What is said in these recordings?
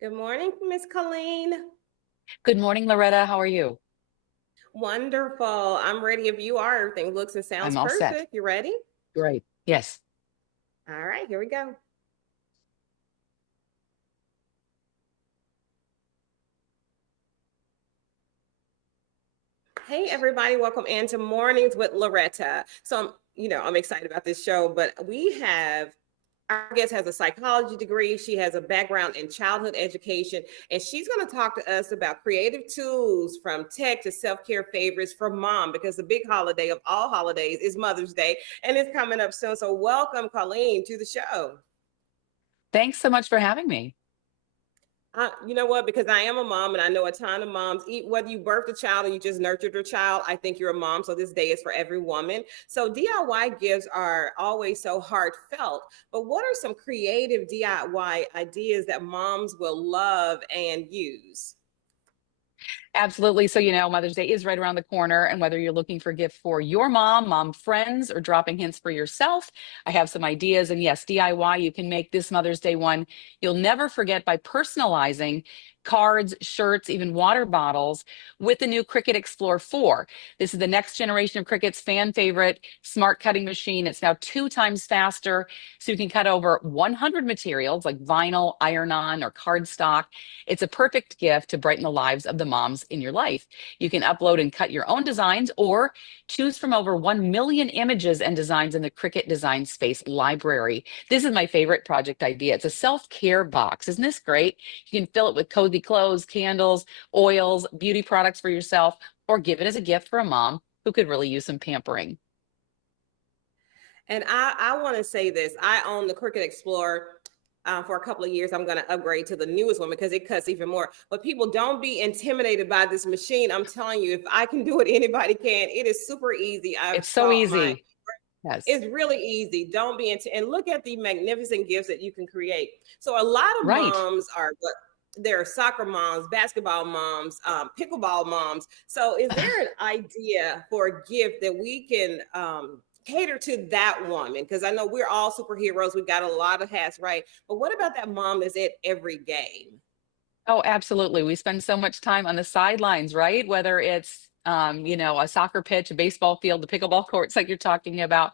Good morning, Miss Colleen. Good morning, Loretta. How are you? Wonderful. I'm ready if you are. Everything looks and sounds I'm all set. perfect. You ready? Great. Yes. All right, here we go. Hey, everybody. Welcome into Mornings with Loretta. I'm excited about this show, but our guest has a psychology degree. She has a background in childhood education, and she's going to talk to us about creative tools from tech to self-care favorites for mom, because the big holiday of all holidays is Mother's Day, and it's coming up soon. So welcome, Colleen, to the show. Thanks so much for having me. You know what? Because I am a mom and I know a ton of moms, whether you birthed a child or you just nurtured a child, I think you're a mom. So this day is for every woman. So DIY gifts are always so heartfelt. But what are some creative DIY ideas that moms will love and use? Absolutely. So, Mother's Day is right around the corner. And whether you're looking for a gift for your mom, mom friends, or dropping hints for yourself, I have some ideas. And yes, DIY, you can make this Mother's Day one you'll never forget by personalizing cards, shirts, even water bottles with the new Cricut Explore 4. This is the next generation of Cricut's fan favorite smart cutting machine. It's now 2 times faster, so you can cut over 100 materials like vinyl, iron-on, or cardstock. It's a perfect gift to brighten the lives of the moms in your life. You can upload and cut your own designs or choose from over 1 million images and designs in the Cricut Design Space library. This is my favorite project idea. It's a self-care box. Isn't this great? You can fill it with cozy clothes, candles, oils, beauty products for yourself, or give it as a gift for a mom who could really use some pampering. And I want to say this. I own the Cricut Explorer. For a couple of years, I'm going to upgrade to the newest one because it cuts even more. But people, don't be intimidated by this machine. I'm telling you, if I can do it, anybody can. It is super easy. I've It's so taught my easy. Yes. It's really easy. Don't be into, and look at the magnificent gifts that you can create. So a lot of Right. moms are, but there are soccer moms, basketball moms, pickleball moms. So is there an idea for a gift that we can cater to that woman? Because I know we're all superheroes. We've got a lot of hats, right? But what about that mom that's at every game? Oh, absolutely. We spend so much time on the sidelines, right? Whether it's a soccer pitch, a baseball field, the pickleball courts like you're talking about,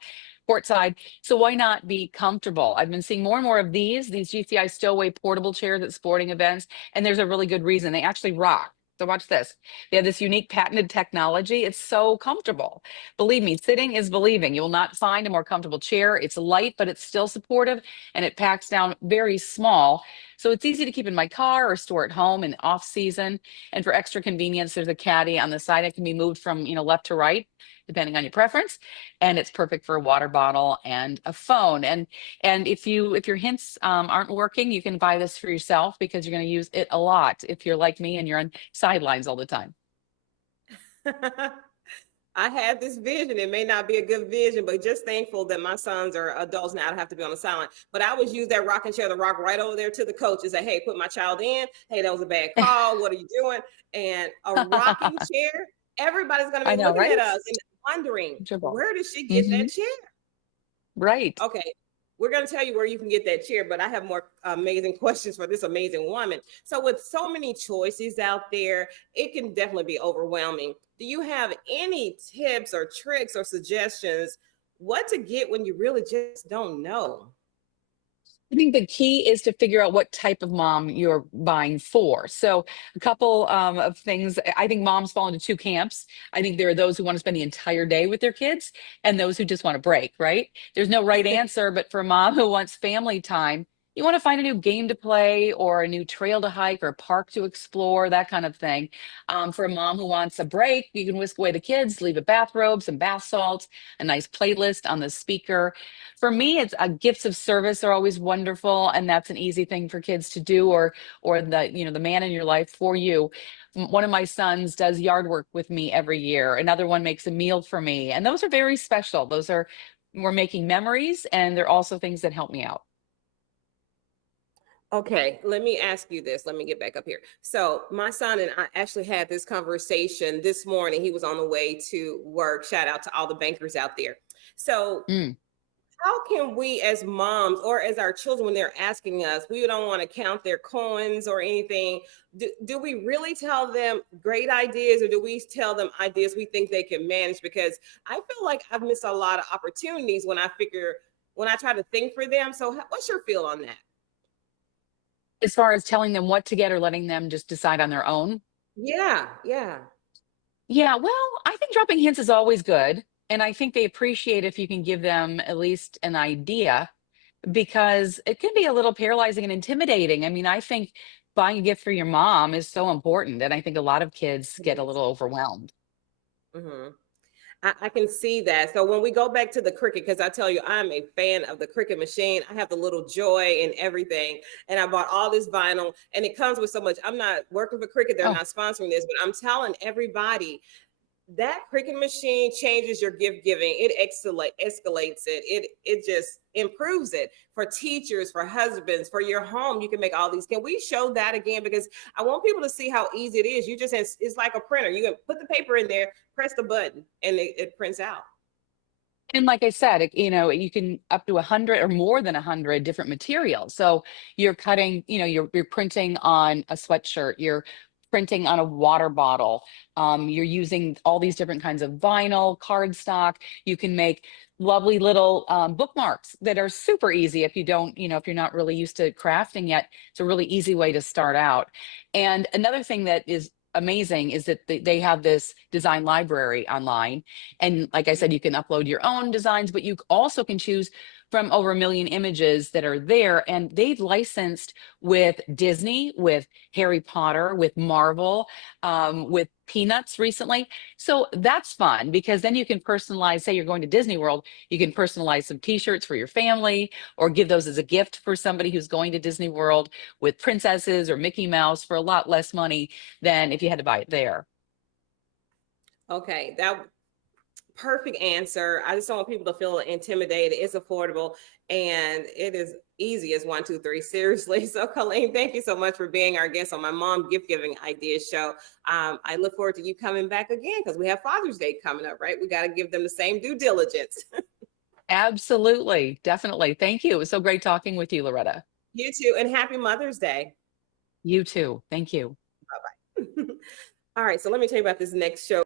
courtside. So why not be comfortable? I've been seeing more and more of these GCI stowaway portable chairs at sporting events, and there's a really good reason. They actually rock. So watch this. They have this unique patented technology. It's so comfortable. Believe me, sitting is believing. You will not find a more comfortable chair. It's light, but it's still supportive, and it packs down very small. So it's easy to keep in my car or store at home in off season. And for extra convenience, there's a caddy on the side. It can be moved from, left to right, depending on your preference. And it's perfect for a water bottle and a phone. And if your hints aren't working, you can buy this for yourself because you're going to use it a lot if you're like me and you're on sidelines all the time. I had this vision. It may not be a good vision, but just thankful that my sons are adults now. I don't have to be on the sideline. But I would use that rocking chair to rock right over there to the coach and say, hey, put my child in. Hey, that was a bad call. What are you doing? And a rocking chair, everybody's going to I be know, looking at right? us and wondering, Comfortable. where did she get Hmm. that chair? Right. Okay, we're going to tell you where you can get that chair, but I have more amazing questions for this amazing woman. So, with so many choices out there, it can definitely be overwhelming. Do you have any tips or tricks or suggestions what to get when you really just don't know? I think the key is to figure out what type of mom you're buying for. So, a couple of things. I think moms fall into two camps. I think there are those who want to spend the entire day with their kids and those who just want a break, right? There's no right answer, but for a mom who wants family time, you want to find a new game to play or a new trail to hike or park to explore, that kind of thing. For a mom who wants a break, you can whisk away the kids, leave a bathrobe, some bath salts, a nice playlist on the speaker. For me, it's gifts of service are always wonderful, and that's an easy thing for kids to do, or the man in your life for you. One of my sons does yard work with me every year. Another one makes a meal for me, and those are very special. Those are we're making memories, and they're also things that help me out. Okay, let me ask you this. Let me get back up here. So, my son and I actually had this conversation this morning. He was on the way to work. Shout out to all the bankers out there. So, Mm, how can we as moms or as our children, when they're asking us, we don't want to count their coins or anything. Do we really tell them great ideas, or do we tell them ideas we think they can manage? Because I feel like I've missed a lot of opportunities when I try to think for them. So what's your feel on that? As far as telling them what to get or letting them just decide on their own? Yeah, yeah. Yeah, well, I think dropping hints is always good. And I think they appreciate if you can give them at least an idea because it can be a little paralyzing and intimidating. I mean, I think buying a gift for your mom is so important. And I think a lot of kids It get a is. little overwhelmed. Mhm. I can see that. So when we go back to the cricket, because I tell you, I'm a fan of the cricket machine. I have the little joy and everything. And I bought all this vinyl, and it comes with so much. I'm not working for cricket, they're Oh, not sponsoring this, but I'm telling everybody that cricket machine changes your gift giving. It escalates it. It just improves it for teachers, for husbands, for your home. You can make all these. Can we show that again? Because I want people to see how easy it is. You just it's like a printer. You can put the paper in there, press the button, and it prints out. and like I said, you can up to 100 or more than 100 different materials. So you're cutting, you're printing on a sweatshirt, you're printing on a water bottle, you're using all these different kinds of vinyl, cardstock. You can make lovely little bookmarks that are super easy if you don't, if you're not really used to crafting yet. It's a really easy way to start out. And another thing that is amazing is that they have this design library online, and like I said, you can upload your own designs, but you also can choose from over 1 million images that are there. And they've licensed with Disney, with Harry Potter, with Marvel, with Peanuts recently. So that's fun because then you can personalize, say you're going to Disney World, you can personalize some t-shirts for your family or give those as a gift for somebody who's going to Disney World with princesses or Mickey Mouse for a lot less money than if you had to buy it there. Okay, that perfect answer. I just don't want people to feel intimidated. It's affordable and it is easy as one, two, three. Seriously. So, Colleen, thank you so much for being our guest on my mom gift giving ideas show. I look forward to you coming back again because we have Father's Day coming up, right? We got to give them the same due diligence. Absolutely. Definitely. Thank you. It was so great talking with you, Loretta. You too, and happy Mother's Day. You too. Thank you. All right. So, let me tell you about this next show.